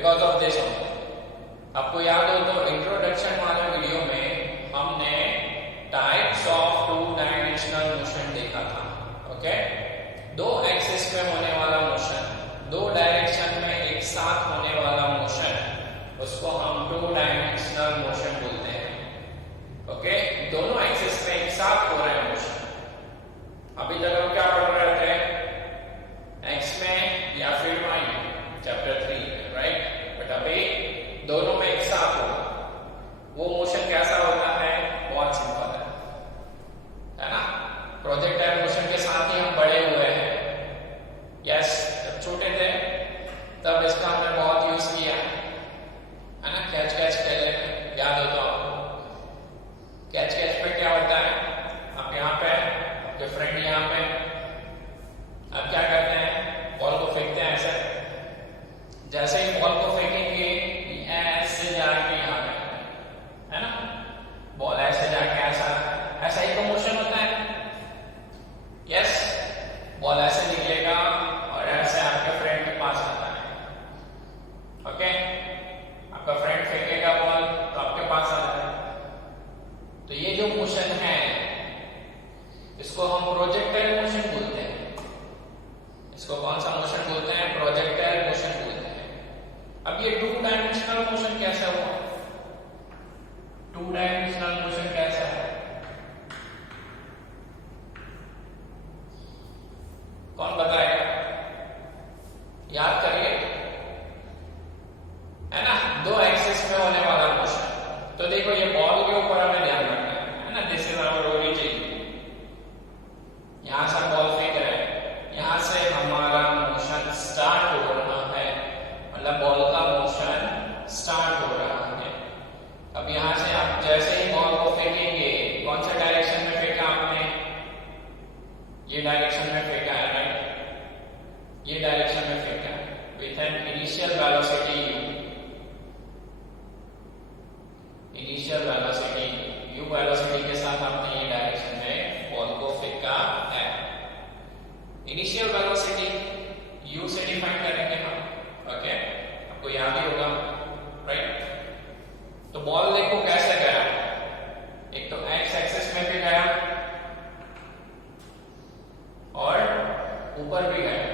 Because of this only. आपको याद हो तो इंट्रोडक्शन वाले वीडियो में हमने types of two dimensional motion देखा था। ओके, दो एक्सिस में होने वाला मोशन, दो डायरेक्शन में एक साथ होने वाला मोशन, उसको हम टू डायमेंशनल मोशन बोलते हैं। ओके, दोनों एक्सिस में एक साथ हो रहे हैं मोशन। अभी तक हम क्या पढ़ रहे थे, एक्स में या फिर वाई में, चैप्टर 3 में, राइट। बट अभी दोनों में एक साथ हो, वो मोशन कैसा होता है, बहुत सिंपल है ना। प्रोजेक्टाइल मोशन के साथ ही हम बड़े हुए हैं। यस, जब छोटे थे तब इसका हमने बहुत यूज किया है ना। कैच कैच खेलने में याद हो तो आपको, कैच कैच पे क्या होता है, आप यहाँ पे, आपके फ्रेंड यहाँ पे, आप क्या करते हैं, बॉल को फेंकते हैं ऐसे। जैसे ही बॉल को फेंकेंगे ऐसे जाके यहाँ पे, है ना, बॉल ऐसे जाके ऐसा ही तो मोशन होता है। यस, बॉल ऐसे निकलेगा और ऐसे आपके फ्रेंड के पास आता है। ओके, आपका फ्रेंड फेंकेगा बॉल तो आपके पास आता है। तो ये जो मोशन है इसको हम प्रोजेक्टाइल मोशन बोलते हैं। इसको कौन सा मोशन बोलते हैं, प्रोजेक्टाइल मोशन बोलते हैं। अब ये टू डायमेंशनल मोशन कैसा हुआ, टू डायमेंशनल मोशन कैसा है, कौन बताएगा, याद करिए, है ना। दो एक्सिस में होने वाला मोशन। तो देखो ये बॉल के ऊपर हमें ध्यान रखना है ना। This is our origin. यहां से बॉल फेंक रहे हैं, यहां से हमारा मोशन स्टार्ट हो रहा है, मतलब बॉल का मोशन स्टार्ट हो रहा है। अब यहां से आप जैसे ही बॉल को फेंकेंगे, कौन सा डायरेक्शन में फेंका आपने, ये डायरेक्शन में फेंका है, राइट, ये डायरेक्शन में फेंका है with an initial velocity u। Initial velocity u velocity के साथ आपने ये डायरेक्शन में बॉल को फेंका है। इनिशियल वेलोसिटी u से डिफाइन करेंगे हम। ओके, आपको याद ही होगा, राइट। तो बॉल देखो कैसे गया, एक तो एक्स एक्सिस में भी गया और ऊपर भी गया,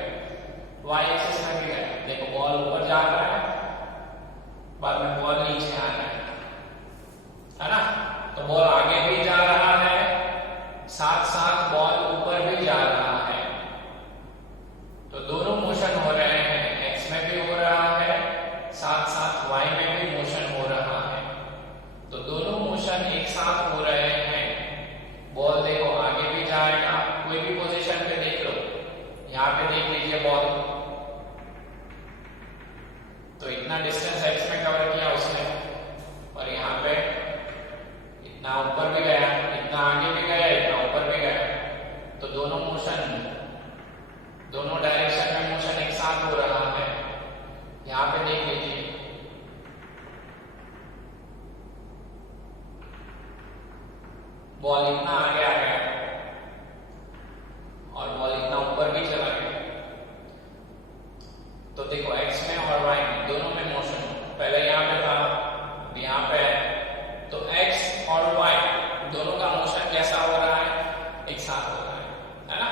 वाई एक्सिस में भी गया। देखो बॉल ऊपर जा रहा है, बाद में बॉल नीचे आ रहा है ना। तो बॉल आगे भी जा रहा है, साथ साथ बॉल ऊपर भी जा रहा है। तो दोनों मोशन हो रहे हैं, एक्स में भी हो रहा है, साथ साथ वाई में भी मोशन हो रहा है। तो दोनों मोशन एक साथ हो रहे हैं। बॉल देखो आगे भी जाएगा, कोई भी पोजीशन पे देख लो, यहाँ पे देख लीजिए बॉल, तो इतना डिस्टेंस एक्स में कवर किया उसने, और यहाँ पे इतना ऊपर भी गया, इतना आगे भी गया, इतना ऊपर भी गया। तो दोनों मोशन, दोनों डायरेक्शन में मोशन एक साथ हो रहा है। यहाँ पे देख लीजिए, बॉल इतना आगे आ गया और बॉल इतना ऊपर भी चला गया। तो देखो एक्स में और वाई में दोनों में मोशन, पहले यहाँ पे था, अब यहाँ पे है। तो एक्स और वाई दोनों का मोशन कैसा हो रहा है, एक साथ हो रहा है ना।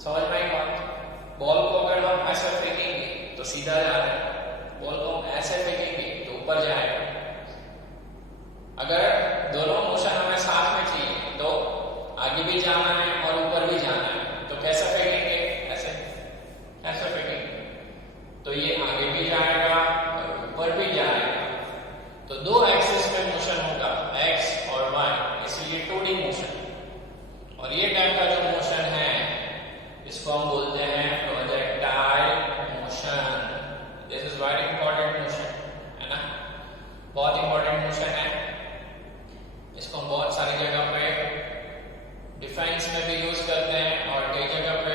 समझ में आई बात। बॉल को अगर हम ऐसे फेंकेंगे तो सीधा जा रहा है, बॉल को हम ऐसे फेंकेंगे तो ऊपर जाएगा। अगर दोनों मोशन हमें साथ में चाहिए तो आगे भी जाना है और ऊपर भी जाना है, तो कैसे फेंकेंगे, ऐसे ऐसे फेंकेंगे, तो ये आगे भी जाएगा और ऊपर भी जाएगा। तो दो एक्सिस में मोशन होगा, एक्स और वाई, इसलिए 2D मोशन। और ये टाइप का जो मोशन है इसको हम बोलते हैं projectile motion. This is very important motion, है ना, बहुत इंपॉर्टेंट मोशन है। इसको हम बहुत सारी जगह पे डिफेंस में भी यूज करते हैं और कई जगह पे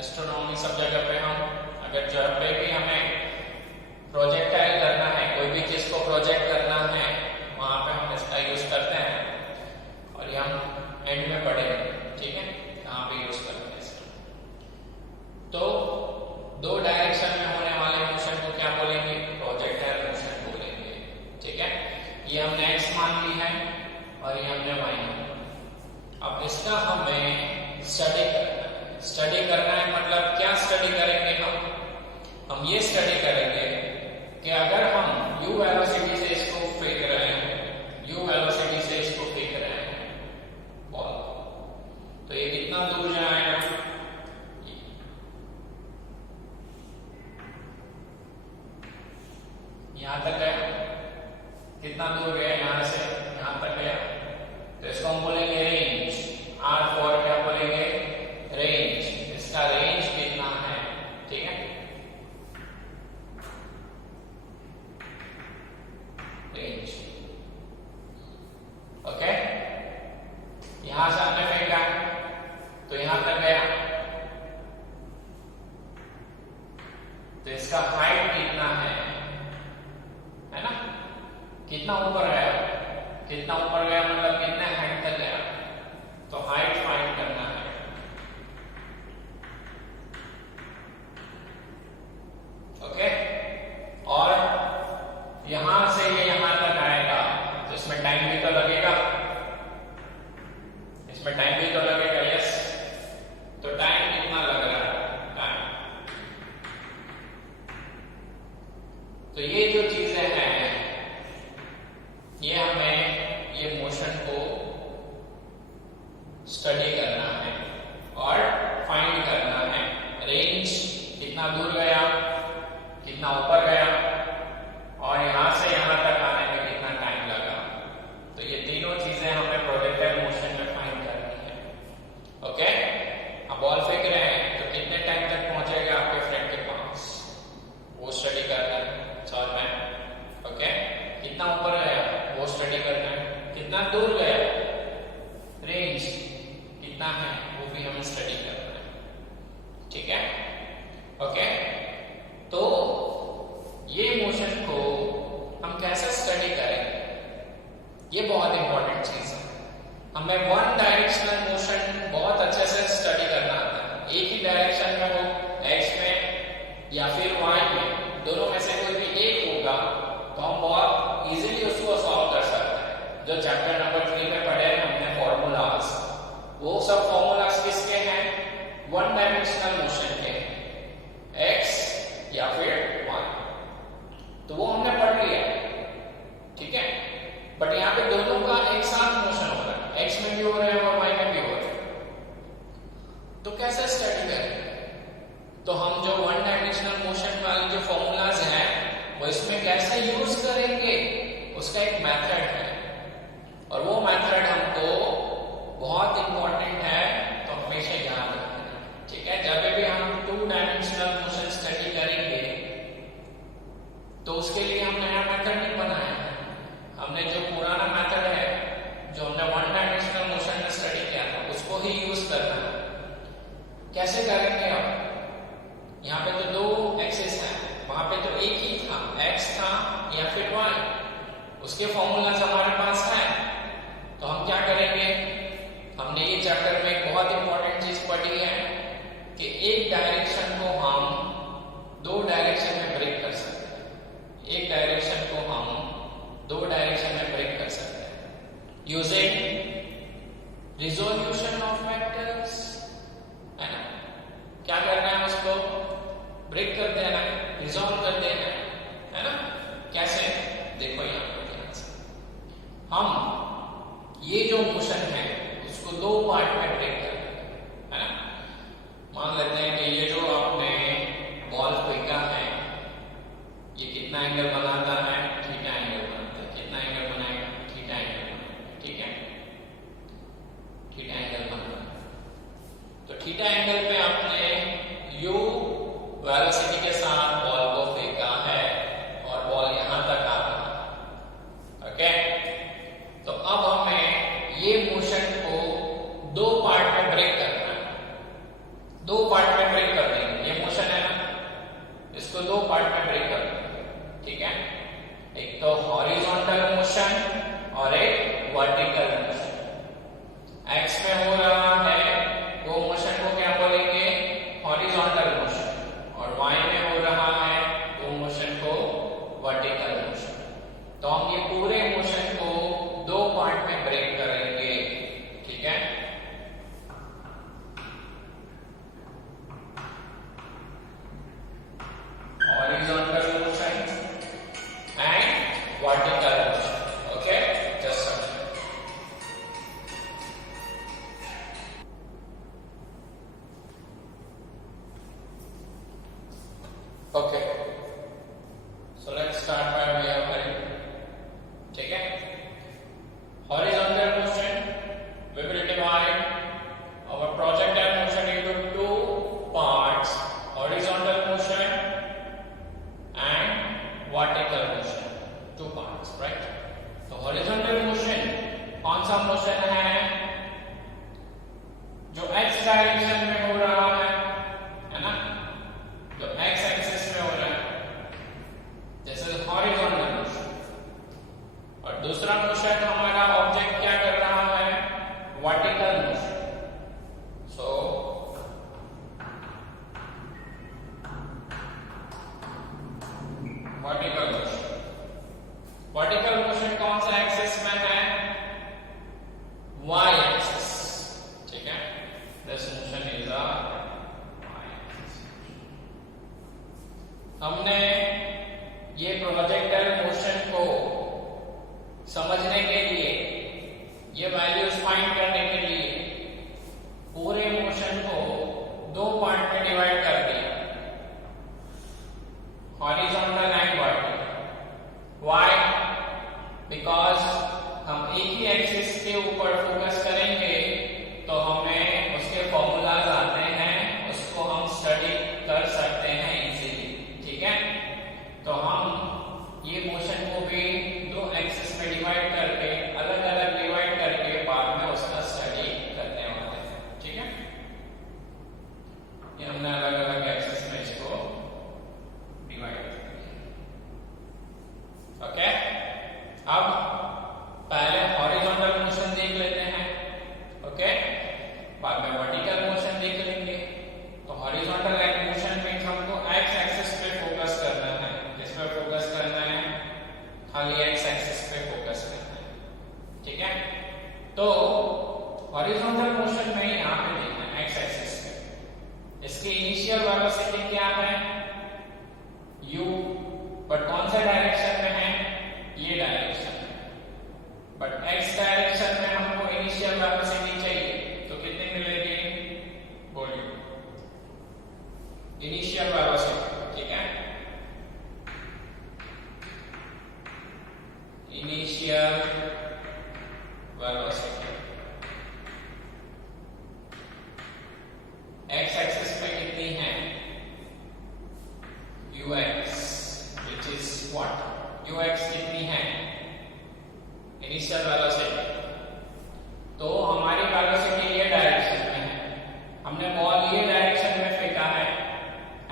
एस्ट्रोनॉमी, सब जगह पे हम अगर जब पे भी हमें प्रोजेक्टाइल करना है, कोई भी चीज को प्रोजेक्ट करना है, वहां पे हम इसका यूज करते हैं। और ये हम एंड में पढ़ेंगे, ठीक है, कहाँ पे यूज करते हैं इसका। तो दो डायरेक्शन में होने वाले मोशन को क्या बोलेंगे, हम ये स्टडी करेंगे कि अगर हम u वेलोसिटी से इसको फेंक रहे हैं, u वेलोसिटी से इसको फेंक रहे हैं बॉल, तो ये कितना दूर जाएगा? यहां तक गया। कितना दूर गया? यहां से यहां तक गया। तो इसको हम बोलेंगे रेंज। R4 क्या बोलेंगे? रेंज। इसका रेंज कितना है? ठीक है, रेंज। ओके, यहां से हमने फेंका तो यहां तक गया, तो इसका हाइट कितना है ना? कितना ऊपर गया? कितना ऊपर गया मतलब कितने हाइट तक गया? तो हाइट फाइंड करना है। ओके, और यहां से ये यहां तक आएगा तो इसमें टाइम भी तो लगेगा, इसमें टाइम भी तो लगेगा। यस, तो टाइम कितना लग रहा है? टाइम। तो ये जो चीजें हैं ये हमें ये मोशन को स्टडी करना है और फाइंड करना है। रेंज कितना दूर गया, कितना ऊपर गया, और यहां से यहां तक आने में कितना टाइम लगा। तो ये तीनों चीजें हमें प्रोजेक्टाइल मोशन में फाइंड करनी है। ओके, अब बॉल फेंक रहे हैं तो कितने टाइम तक पहुंचेगा आपके फ्रेंड के पास, वो स्टडी करना है। समझ में? ओके, कितना ऊपर गया वो स्टडी करना है, कितना दूर गया, रेंज कितना है वो भी हमें स्टडी करना है। ठीक है, ओके। तो ये मोशन को हम कैसे स्टडी करेंगे, ये बहुत इंपॉर्टेंट चीज है। हमें वन डायरेक्शनल मोशन बहुत अच्छे से स्टडी करना आता है। एक ही डायरेक्शन में हो, एक्स में या फिर वाई में, दोनों में से कोई भी एक होगा तो हम बहुत इजीली उसको सॉल्व कर सकते हैं। जो चैप्टर नंबर 3 में पढ़े हैं हमने फॉर्मूलाज, वो सब फॉर्मूलाज किसके हैं? वन डायमेंशनल मोशन के, एक्स या फिर वाई। तो वो हमने पढ़ लिया, ठीक है। बट यहाँ पे दोनों का एक साथ मोशन हो रहा है, एक्स में भी हो रहा है और वाई में भी हो रहा है। तो कैसे स्टडी करें? तो हम जो वन डायमेंशनल मोशन वाले जो फॉर्मूलाज हैं वो इसमें कैसे यूज करेंगे, उसका एक मेथड है, और वो मेथड हमको बहुत इंपॉर्टेंट है, तो हमेशा याद रखना है। ठीक है, जब भी हम टू डायमेंशनल मोशन स्टडी करेंगे तो उसके लिए हम नया मेथड नहीं बनाया है। हमने जो पुराना मेथड है, जो हमने वन डायमेंशनल मोशन में स्टडी किया था, उसको ही यूज करना है। कैसे करेंगे आप? यहाँ पे तो दो एक्सिस है, वहां पे तो एक ही था, एक्स था या फिर वाई। उसके फॉर्मूलाज हमारे पास है, तो हम क्या करेंगे? हमने ये चैप्टर में एक बहुत इंपॉर्टेंट चीज पढ़ी है कि एक डायरेक्शन को हम दो डायरेक्शन में ब्रेक कर सकते हैं। एक डायरेक्शन को हम दो डायरेक्शन में ब्रेक कर सकते हैं यूजिंग रिजोल्यूशन ऑफ वेक्टर्स, है ना। क्या करना है? उसको ब्रेक कर देना है, रिजॉल्व कर देना है ना। कैसे? देखो यहां पर ध्यान से, हम ये जो मोशन है उसको दो पार्ट में ब्रेक कर देंगे, है ना। मान लेते हैं कि ये जो आपने बॉल फेंका है, ये कितना एंगल बनाता है? थीटा एंगल बनाता है। कितना एंगल बनाएगा? थीटा एंगल बनाएगा। ठीक है, थीटा एंगल बनाता है। तो थीटा एंगल पे आपने यू वेलोसिटी के साथ बॉल को फेंका है और बॉल यहां तक आ रहा है। ओके, तो अब हमें ये मोशन को दो पार्ट में ब्रेक करना है। दो पार्ट में ब्रेक कर देंगे। ये मोशन है ना, इसको दो पार्ट में ब्रेक कर देंगे। ठीक है, एक तो हॉरिजॉन्टल मोशन और एक वर्टिकल मोशन। एक्स में हो रहा है वो मोशन को क्या बोलेंगे? हॉरिजॉन्टल मोशन, और y vertical motion. Vertical motion कौन सा एक्सिस में है? y एक्सिस, ठीक है। This motion is a y axis. हमने ये प्रोजेक्टाइल मोशन को समझने के लिए, ये वैल्यूज फाइंड करने के लिए पूरे मोशन को दो पार्ट में डिवाइड कर दिया, horizontal and vertical. Why? Because हम एक ही एक्सिस के ऊपर फोकस करेंगे तो हमें उसके फॉर्मूलाज आते हैं, उसको हम स्टडी कर सकते हैं इजीली, ठीक है। तो हम ये मोशन को भी दो एक्सिस में डिवाइड करके, अलग अलग डिवाइड करके बाद में उसका स्टडी करने वाले हैं, ठीक है। ये हमने अलग अलग एक्सिस में इसको डिवाइड कर दिया, ओके। अब पहले हॉरिजॉन्टल मोशन देख लेते हैं, ओके, बाद में वर्टिकल मोशन देख लेंगे। तो हॉरिजॉन्टल मोशन में हमको एक्स एक्सिस पे फोकस करना है। किस पे फोकस करना है? खाली एक्स एक्सिस पे फोकस करना है, ठीक है। तो हॉरिजॉन्टल मोशन में यहां पे देखना है एक्स एक्सिस पे, इसकी इनिशियल वेलोसिटी क्या है? u, बट कौन सा डायरेक्शन में है? ये डायरेक्शन में। बट x डायरेक्शन में हमको इनिशियल वेलोसिटी चाहिए, तो कितनी मिलेगी? बोलिए। इनिशियल वेलोसिटी, ठीक है। इनिशियल वेलोसिटी x एक्सिस पे कितनी है? ux, which is what? ux कितनी है? Initial velocity. तो हमारी वेलोसिटी ये डायरेक्शन में है, हमने बॉल ये डायरेक्शन में फेंका है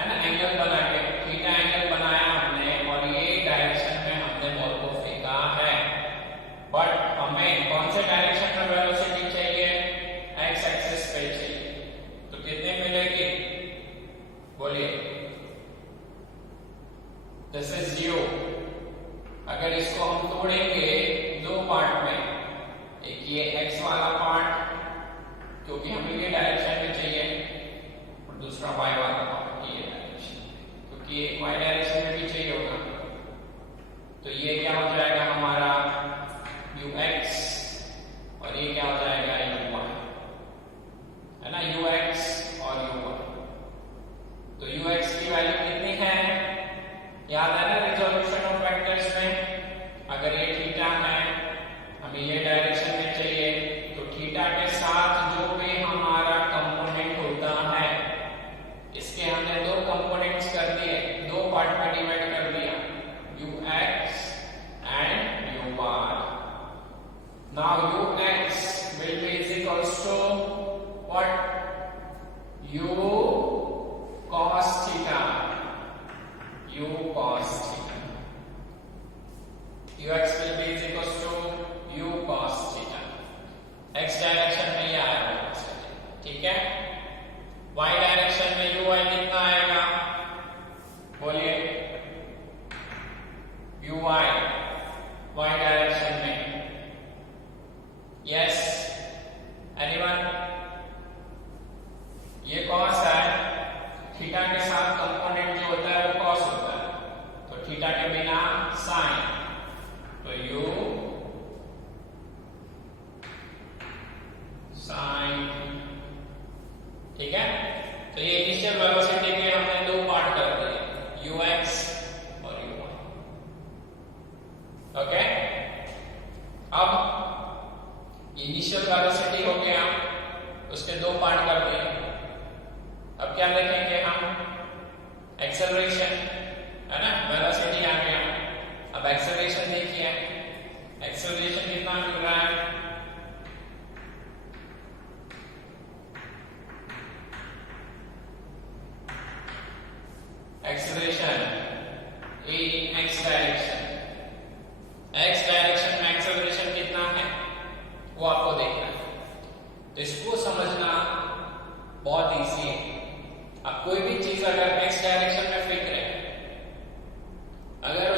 ना, एंगल बना के, थीटा एंगल बनाया हमने, और ये डायरेक्शन में हमने बॉल को फेंका है। बट हमें कौन से डायरेक्शन में वेलोसिटी चाहिए? एक्स एक्सिस पे चाहिए। तो कितने मिलेगी? बोलिए। This is u। अगर इसको हम तोड़ेंगे दो पार्ट में, एक ये x वाला पार्ट क्योंकि हमें ये डायरेक्शन में चाहिए, और दूसरा y वाला पार्ट ये डायरेक्शन, क्योंकि ये y डायरेक्शन में भी चाहिए होगा। तो ये क्या हो जाएगा हमारा? ux, और ये क्या हो जाएगा? uy, है ना, ux और uy। तो ux की वैल्यू कितनी है? याद है ना रिजोल्यूशन ऑफ वेक्टर्स में, अगर ये थीटा है, हमें ये डायरेक्शन में चाहिए, तो थीटा के साथ जो भी हमारा कंपोनेंट होता है, इसके हमने दो कंपोनेंट्स कर दिए, दो पार्ट में डिवाइड कर दिया, ux and uy। Now ux will be is equals to what? u cos theta, u cos theta। ux will be is equals to u cos theta। x direction में ये आएगा, ठीक है। y डायरेक्शन में uy कितना आएगा? बोलिए। uy y direction में, यस, एनीवन? ये कॉस है, थीटा के साथ कंपोनेंट जो होता है वो कॉस होता है, तो थीटा के बिना साइन, तो u साइन, ठीक है। तो ये इनिशियल वेलोसिटी के हमने दो पार्ट कर दिए, ux और uy, ओके। अब इनिशियल वेलोसिटी हो गया, उसके दो पार्ट कर दिए। अब क्या देखेंगे हम? एक्सेलरेशन, है ना, वेलोसिटी आ गया। अब एक्सेलरेशन देखिए, एक्सेलरेशन कितना मिल रहा है? Acceleration in x direction, x direction में एक्सेलरेशन कितना है वो आपको देखना है। तो इसको समझना बहुत इजी है। अब कोई भी चीज अगर x डायरेक्शन में फेंक रहे हैं, अगर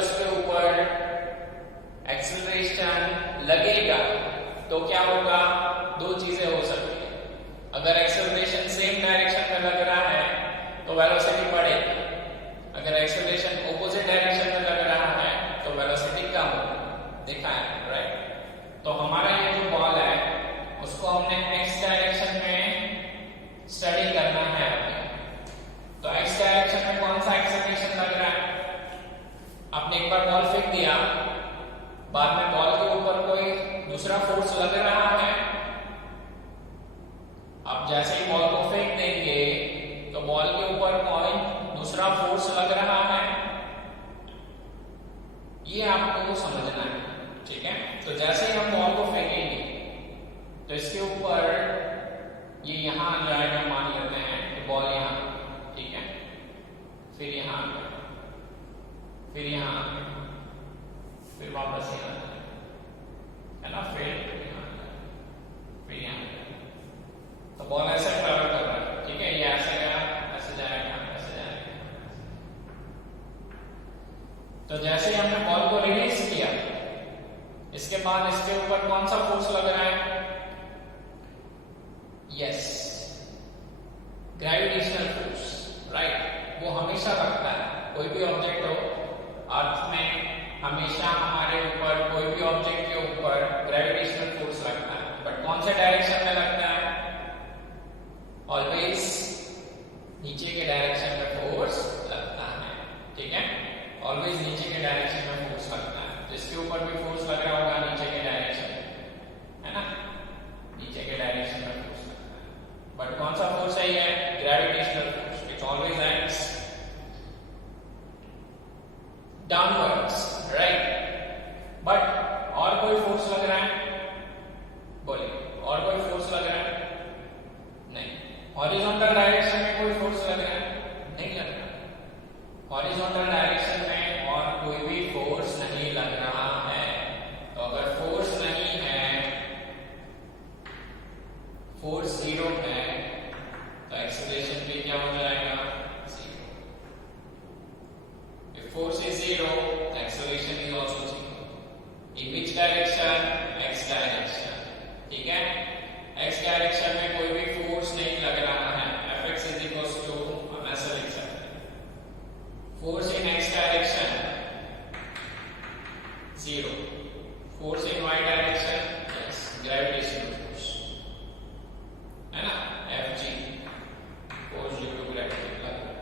फिर यहाँ, फिर वापस यहाँ, है ना, फिर यहाँ, फिर यहाँ। तो बॉल ऐसे ट्रैवल कर रहा है, ठीक है, ये ऐसे गया, ऐसे जाएगा, ऐसे जाएगा। तो जैसे ही हमने बॉल को रिलीज किया, इसके बाद इसके ऊपर कौन सा फोर्स लग रहा है? Yes, gravitational force, right. वो हमेशा लगता है, कोई भी ऑब्जेक्ट हो अर्थ में, हमेशा हमारे ऊपर, कोई भी ऑब्जेक्ट के ऊपर ग्रेविटेशनल फोर्स लगता है। बट कौन से डायरेक्शन में लगता है? ऑलवेज नीचे के डायरेक्शन में फोर्स लगता है, ठीक है, ऑलवेज नीचे के डायरेक्शन में फोर्स लगता है। जिसके ऊपर भी फोर्स लग रहा होगा नीचे के डायरेक्शन में, है ना, नीचे के डायरेक्शन में फोर्स लगता है। बट कौन सा फोर्स है? ये gravitational force, it always acts downwards, right. But और कोई फोर्स लग रहा है? बोलिए, और कोई फोर्स लग रहा है? नहीं। हॉरिजॉन्टल डायरेक्शन में कोई फोर्स लग रहा है? नहीं लग रहा। हॉरिजॉन्टल डायरेक्शन में और कोई भी फोर्स नहीं लग रहा है। तो अगर फोर्स नहीं है, फोर्स जीरो है, तो एक्सेलरेशन भी क्या हो जाएगा? Zero. If force is zero, the acceleration is also zero. In which direction? X direction. ठीक है, x डायरेक्शन में कोई भी फोर्स नहीं लग रहा है। Fx is equals to, हम ऐसा लिख सकते हैं, force in x direction zero, force in y direction yes, gravitational force, है ना, Fg, force due to gravity लग रहा है।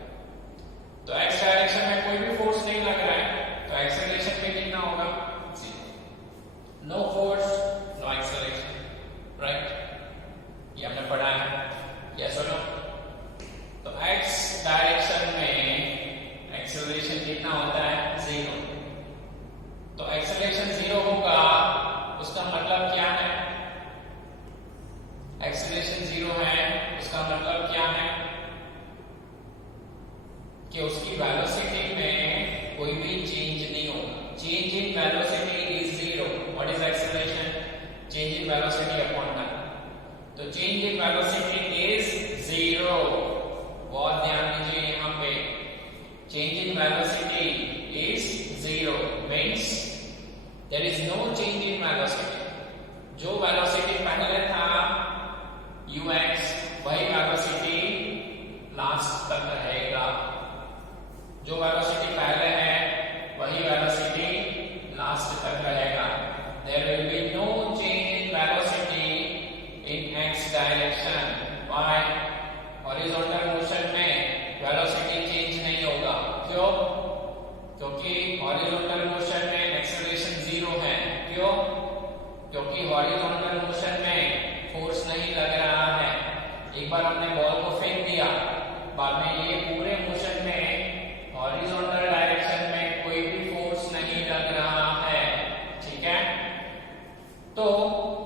तो x डायरेक्शन में कोई भी फोर्स नहीं लग रहा है, तो एक्सेलरेशन पे कितना होगा? Zero. No force, no acceleration, right. ये हमने पढ़ा है, यस और नो। तो x डायरेक्शन में एक्सेलरेशन कितना होता है? जीरो। तो एक्सेलरेशन जीरो होगा, उसका मतलब क्या है? एक्सेलरेशन जीरो है, उसका मतलब क्या है? कि उसकी वेलोसिटी में कोई भी चेंज नहीं होगा। Change in velocity is zero. What is acceleration? Change in velocity upon time. तो change in velocity is zero. बहुत ध्यान दीजिए यहाँ पे, change in velocity is zero means there is no change in velocity. जो velocity पहले था ux, वही वेलोसिटी लास्ट तक रहेगा। जो वेलोसिटी पहले है वही वेलोसिटी लास्ट तक रहेगा। There will be no change in velocity in x direction. Why? Horizontal motion में वेलोसिटी चेंज नहीं होगा। क्यों? क्योंकि हॉरिजॉन्टल मोशन में एक्सेलरेशन जीरो है। क्यों? क्योंकि हॉरिजॉन्टल मोशन में फोर्स नहीं लग रहा है। एक बार हमने बॉल को फेंक दिया, बाद में ये पूरे मोशन में हॉरिजॉन्टल डायरेक्शन में कोई भी फोर्स नहीं लग रहा है, ठीक है। तो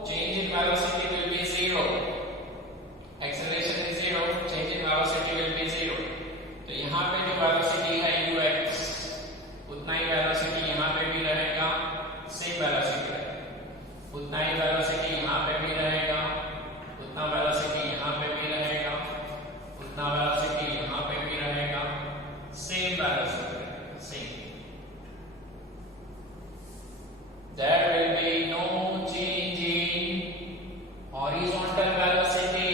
change in velocity will be zero, acceleration is zero, change in velocity will be zero. तो यहाँ पे जो वेलोसिटी है ux, उतना ही वेलोसिटी यहाँ पे भी रहेगा, सेम वेलोसिटी रहेगा। उतना ही वेलोसिटी यहाँ पे भी रहेगा, उतना वेलोसिटी यहाँ पे भी रहेगा, उतना वेलोसिटी यहाँ पे भी रहेगा, same velocity, same. There will be no change in horizontal velocity.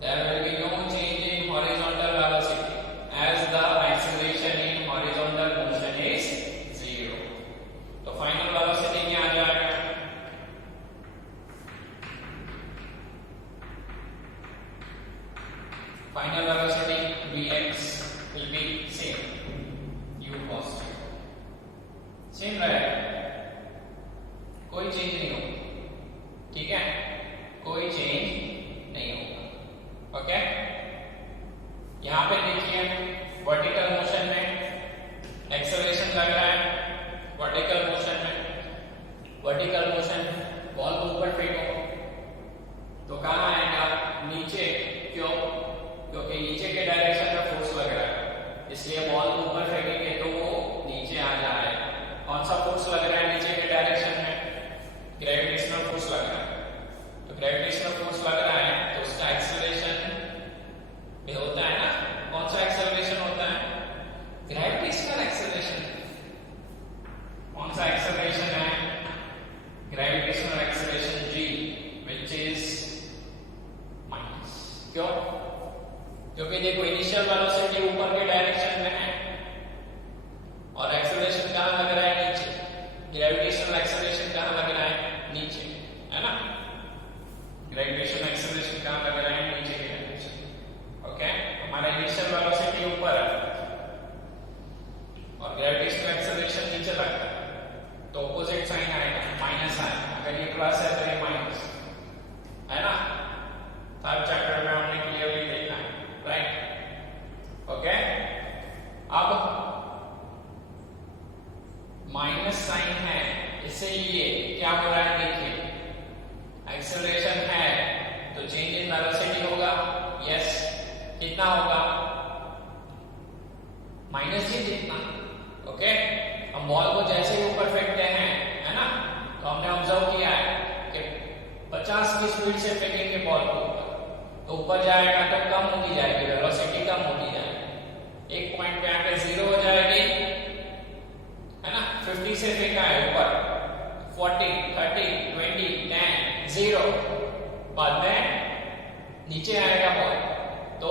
There will be no change in horizontal velocity as the acceleration in horizontal motion is zero. तो final velocity क्या आ जाएगा? Final velocity Vx will be same, u cos t, same रहेगा, कोई change नहीं होगा, ठीक है, कोई चेंज नहीं होगा, ओके। यहाँ पे देखिए वर्टिकल मोशन में एक्सेलरेशन लग रहा है, वर्टिकल मोशन में, वर्टिकल मोशन बॉल को ऊपर फेंको तो कहाँ आएगा? नीचे। क्यों? क्योंकि नीचे के डायरेक्शन में फोर्स लग रहा है, इसलिए बॉल ऊपर है और ग्रेविटेशनल एक्सेलरेशन नीचे लगता है, तो ऑपोजिट साइन आएगा, माइनस साइन। अगर ये प्लस है तो ये माइनस है ना। थर्ड चैप्टर में हमने क्लियरली देखा है, राइट। ओके, अब माइनस साइन है, इससे ये क्या हो रहा है देखिए, एक्सेलरेशन है तो चेंज इन वेलोसिटी होगा। यस, कितना होगा? माइनस जी जितना। ओके, हम बॉल को जैसे ही ऊपर फेंकते हैं, है ना, तो हमने ऑब्जर्व किया है कि 50 की स्पीड से फेंकेंगे बॉल को ऊपर, तो ऊपर जाएगा तो कम होती जाएगी, वेलोसिटी कम होती जाएगी। एक पॉइंट पे आके 0 हो जाएगी, है ना। 50 से फेंका है ऊपर, 40, 30, 20, 10, 0, बाद में नीचे आएगा बॉल तो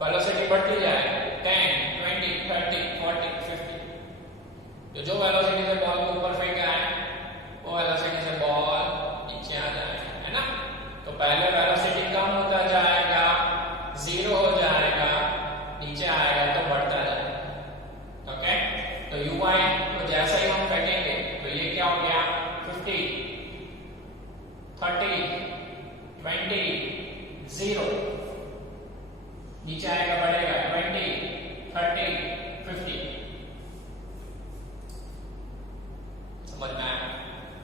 वेलोसिटी बढ़ती जाएगी, 10, 20, 30, 40, 50। तो जो वेलोसिटी से बॉल को ऊपर फेंका है वो वेलोसिटी से बॉल नीचे आ जाएगा, है ना। तो पहले वेलोसिटी कम होता जाएगा, 0 हो जाएगा, नीचे आएगा तो बढ़ता जाएगा। ओके, तो ui को जैसे ही हम फेंकेंगे तो ये क्या हो गया, 50, 30, 20, 0, नीचे आएगा बढ़ेगा, 20, 30, 50। समझ में आया?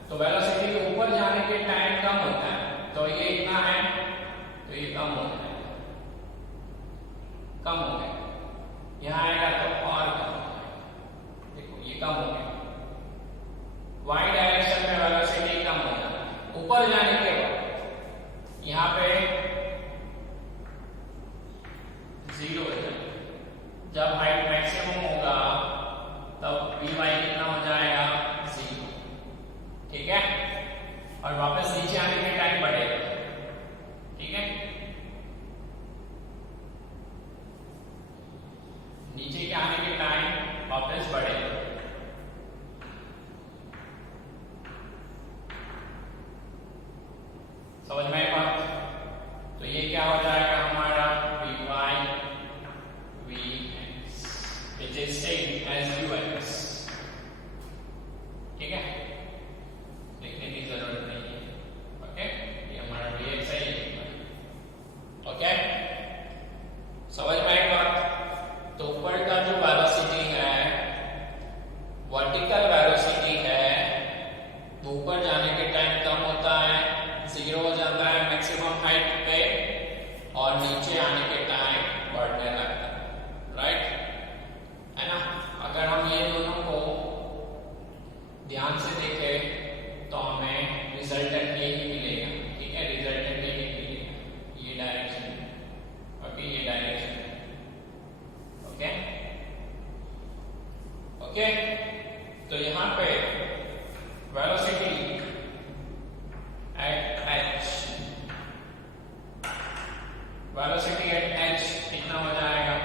तो वेलोसिटी के ऊपर जाने के टाइम कम होता है, तो ये इतना है तो ये कम हो जाएगा, कम हो गया। यहाँ आएगा तो और कम हो जाएगा, देखो ये कम हो गया। वाई डायरेक्शन में वेलोसिटी कम हो जाएगा, ऊपर जाने के बाद यहाँ पे 0 हो जाएगा। जब हाइट मैक्सिमम होगा तब Vy कितना हो जाएगा, 0, ठीक है। और वापस नीचे आने के टाइम बढ़ेगा, ठीक है। नीचे के आने के टाइम वापस बढ़ेगा। समझ में आई बात? तो ये क्या हो जाएगा हमारा Vy Vx which is same as Ux, ठीक है, लिखने की जरूरत नहीं है। ओके, ये हमारा Vx है, ओके, समझ में आई बात? तो ऊपर का जो वेलोसिटी है, वर्टिकल वेलोसिटी है, वो ऊपर जाने के टाइम कम होता है, 0 हो जाता है मैक्सिमम हाइट पे, और नीचे आने के टाइम बढ़ने लगता है, राइट, है ना। अगर हम ये दोनों को ध्यान से देखें तो हमें रिजल्टेंट यही मिलेगा, ठीक है, रिजल्टेंट यही मिलेगा, ये डायरेक्शन, ओके, ये डायरेक्शन, ओके, ओके। तो यहाँ पे velocity at h, velocity at h कितना हो जाएगा,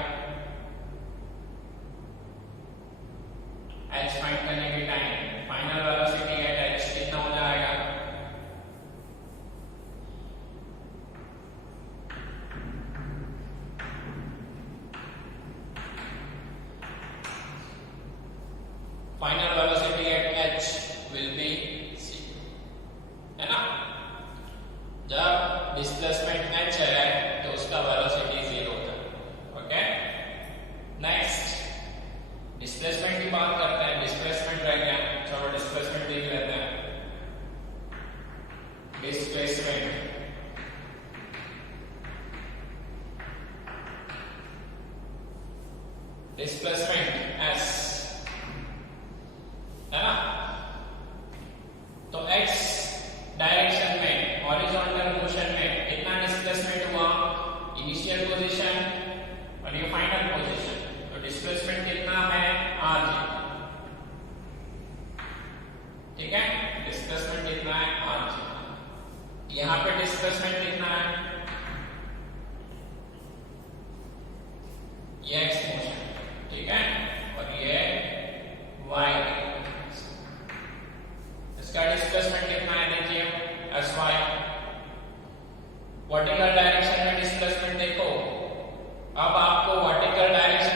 h फाइंड करने के time final velocity at h कितना हो जाएगा, final velocity at h will be c, है ना। जब डिस्प्लेसमेंट h है तो उसका वेलोसिटी 0 होता है, ओके। नेक्स्ट डिस्प्लेसमेंट की बात करते हैं, डिस्प्लेसमेंट रह गया, चलो डिस्प्लेसमेंट देख लेते हैं। डिस्प्लेसमेंट डिस्प्लेसमेंट s, है ना। तो x डायरेक्शन में हॉरिजॉन्टल मोशन में कितना डिस्प्लेसमेंट हुआ, इनिशियल पोजीशन और ये फाइनल पोजीशन, तो डिस्प्लेसमेंट कितना है, r, ठीक है। डिस्प्लेसमेंट कितना है, r। यहाँ पे डिस्प्लेसमेंट कितना है, ये x मोशन, ठीक है, और ये y, इसका डिस्प्लेसमेंट कितना है देखिए, sy। वर्टिकल डायरेक्शन में डिस्प्लेसमेंट देखो, अब आपको वर्टिकल डायरेक्शन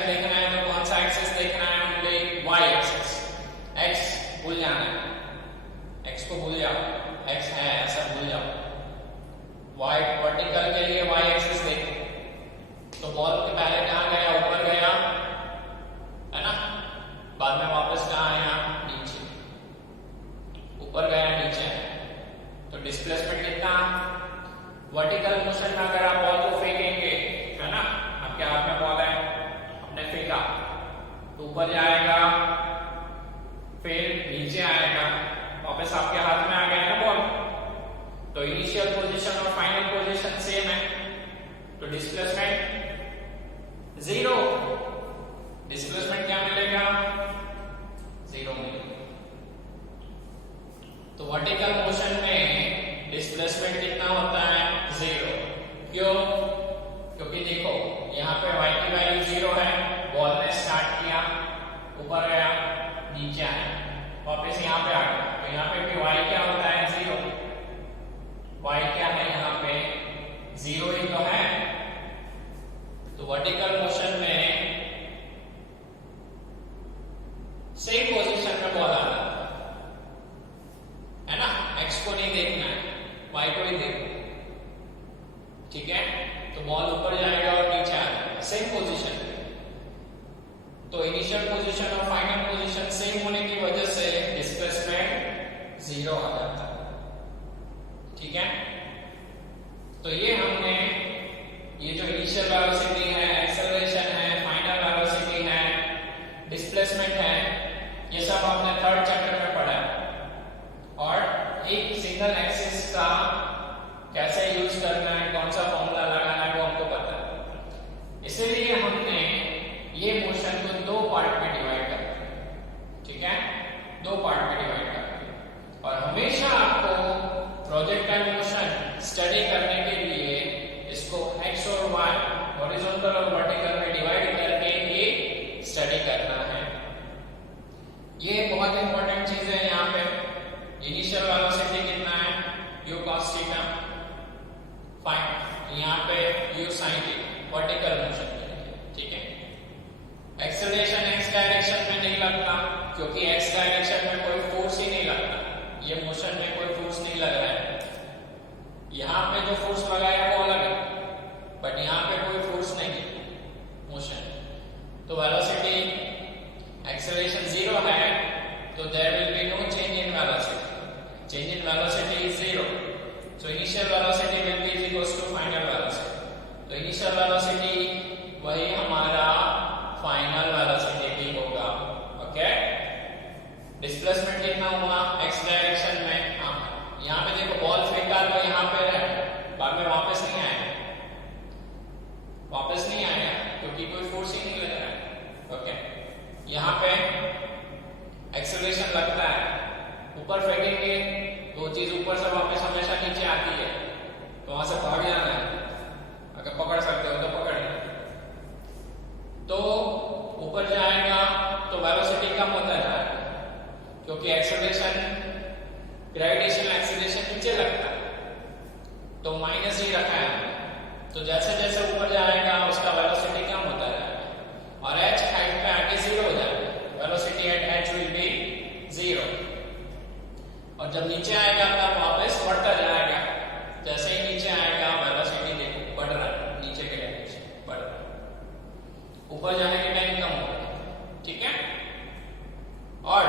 ऊपर जाएगा, फिर नीचे आएगा, वापस आपके हाथ में आ गया ना बॉल। तो इनिशियल पोजीशन और फाइनल पोजीशन सेम है, तो डिस्प्लेसमेंट जीरो। डिस्प्लेसमेंट क्या मिलेगा? जीरो मिलेगा। तो वर्टिकल मोशन में डिस्प्लेसमेंट कितना होता है? जीरो। क्यों? क्योंकि देखो यहाँ पे y की वैल्यू जीरो है, बॉल ने स्टार्ट किया, ऊपर गया, नीचे आया, वापस यहाँ पे आ गया, तो यहाँ पे भी y क्या होता है? जीरो। y क्या है यहाँ पे? जीरो ही तो है। तो वर्टिकल मोशन में सेम पोजीशन में बॉल आना है ना, x को नहीं देखना है, y को ही देखना, ठीक है। तो बॉल ऊपर जाएगा और नीचे आएगा, सेम पोजीशन। तो इनिशियल पोजीशन और फाइनल पोजीशन सेम होने की वजह से डिस्प्लेसमेंट जीरो आ जाता है, ठीक है। तो ये हमने ये जो इनिशियल वेलोसिटी है, एक्सेलरेशन है, फाइनल वेलोसिटी है, डिस्प्लेसमेंट है, ये सब हमने थर्ड चैप्टर में पढ़ा है। और एक सिंगल एक्सिस का कैसे यूज करना है, कौन सा फॉर्मूला लगाना है, वो हमको पता है। इसीलिए हमने ये मोशन को दो पार्ट में डिवाइड कर दिया, ठीक है, दो पार्ट में डिवाइड कर दिया। और हमेशा आपको प्रोजेक्टाइल मोशन स्टडी करने के लिए इसको x और y, हॉरिजॉन्टल और वर्टिकल में डिवाइड करके ही स्टडी करना है। ये बहुत इंपॉर्टेंट चीज है। यहाँ पे इनिशियल वेलोसिटी कितना है? u cos theta, fine. यहाँ पे u sin theta, vertical motion के लिए, ठीक है। एक्सेलरेशन x डायरेक्शन में नहीं लगता, क्योंकि x डायरेक्शन में कोई फोर्स ही नहीं लगता, ये मोशन में कोई फोर्स नहीं लग रहा है। यहाँ पे जो फोर्स लगाया वो अलग है, बट यहाँ पे कोई फोर्स नहीं है मोशन। तो वेलोसिटी एक्सेलरेशन जीरो है, तो there will be no change in velocity. Change in velocity is zero, so initial velocity will be equals to final velocity। तो initial velocity वही हमारा final velocity भी होगा, ओके। डिस्प्लेसमेंट कितना हुआ x डायरेक्शन में? हाँ, यहाँ पे देखो बॉल फेंका तो यहाँ पे है, बाद में वापस नहीं आएगा, वापस नहीं आएगा क्योंकि कोई फोर्स ही नहीं लग रहा है, ओके। यहाँ पे एक्सेलरेशन लगता है, ऊपर फेंकेंगे वो चीज ऊपर से वापस हमेशा नीचे आती है, तो वहां से भाग जाना है। अगर पकड़ सकते हो तो पकड़िए। तो ऊपर जाएगा तो वेलोसिटी कम होता जाएगा, क्योंकि एक्सेलरेशन, ग्रेविटेशनल एक्सेलरेशन नीचे लगता है, तो माइनस ही रखा है। तो जैसे जैसे ऊपर जाएगा उसका वेलोसिटी कम होता जाएगा, और h हाइट पे आके जीरो हो जाएगा, velocity at h will be zero. और जब नीचे आएगा तब वापस बढ़ता जाएगा, जैसे ही नीचे आएगा वेलोसिटी देखो बढ़ रहा है, नीचे के डायरेक्शन बढ़ रहा है, ऊपर जाने के टाइम कम होगा, ठीक है। और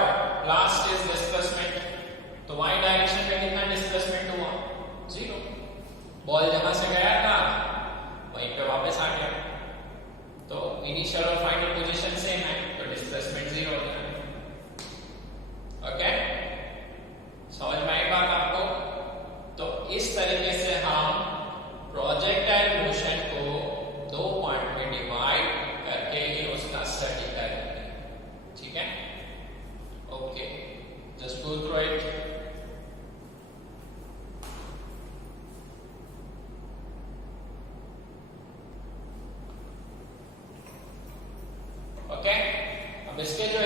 लास्ट इज डिस्प्लेसमेंट। तो y डायरेक्शन में कितना डिस्प्लेसमेंट हुआ? जीरो। बॉल जहां से गया था वहीं पे वापस आ गया, तो इनिशियल और फाइनल पोजीशन सेम है, तो डिस्प्लेसमेंट जीरो हो जाएगा, ओके। समझ में आई बात आपको? तो इस तरीके से हम प्रोजेक्टाइल मोशन को दो पार्ट में डिवाइड करके ही उसका स्टडी करेंगे, ठीक है, okay. Just go through it. Okay, अब इसके जो